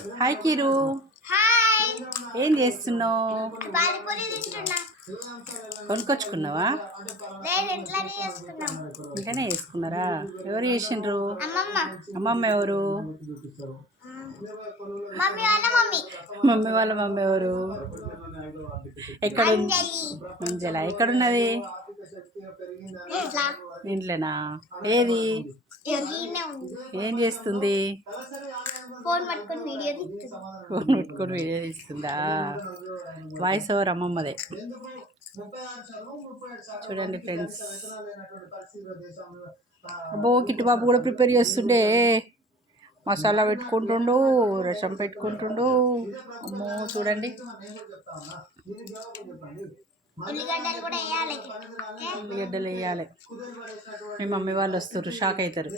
Hi కిరు, hi. ఏం చేస్తున్నావు? పానీపూరి తింటున్నా. కొనుక్కొచ్చుకున్నావా? లేదు, ఇంట్లోనే చేసుకున్నాం. ఇంకనే చేసుకున్నారా? ఎవరు చేసిండ్రు? అమ్మమ్మ. అమ్మమ్మ ఎవరు? మమ్మీ వాళ్ళ మమ్మీ. మమ్మీ వాళ్ళ మమ్మీ ఎవరు? ఎక్కడ? మంజల ఎక్కడున్నది? ఇంట్లోనా? ఏది? ఏం చేస్తుంది? ఫోన్ పట్టుకొని వీడియో తీస్తుంది. ఫోన్ పట్టుకొని వీడియో తీస్తుందా? వాయిస్ ఓవర్ అమ్మమ్మదే. చూడండి ఫ్రెండ్స్. అబ్బో, కిట్టు బాబు కూడా ప్రిపేర్ చేస్తుండే. మసాలా పెట్టుకుంటుండు, రసం పెట్టుకుంటుండు. అమ్మో చూడండి. ఉల్లిగడ్డలు కూడా వేయాలి. ఉల్లిగడ్డలు వేయాలి. మీ మమ్మీ వాళ్ళు వస్తారు, షాక్ అవుతారు.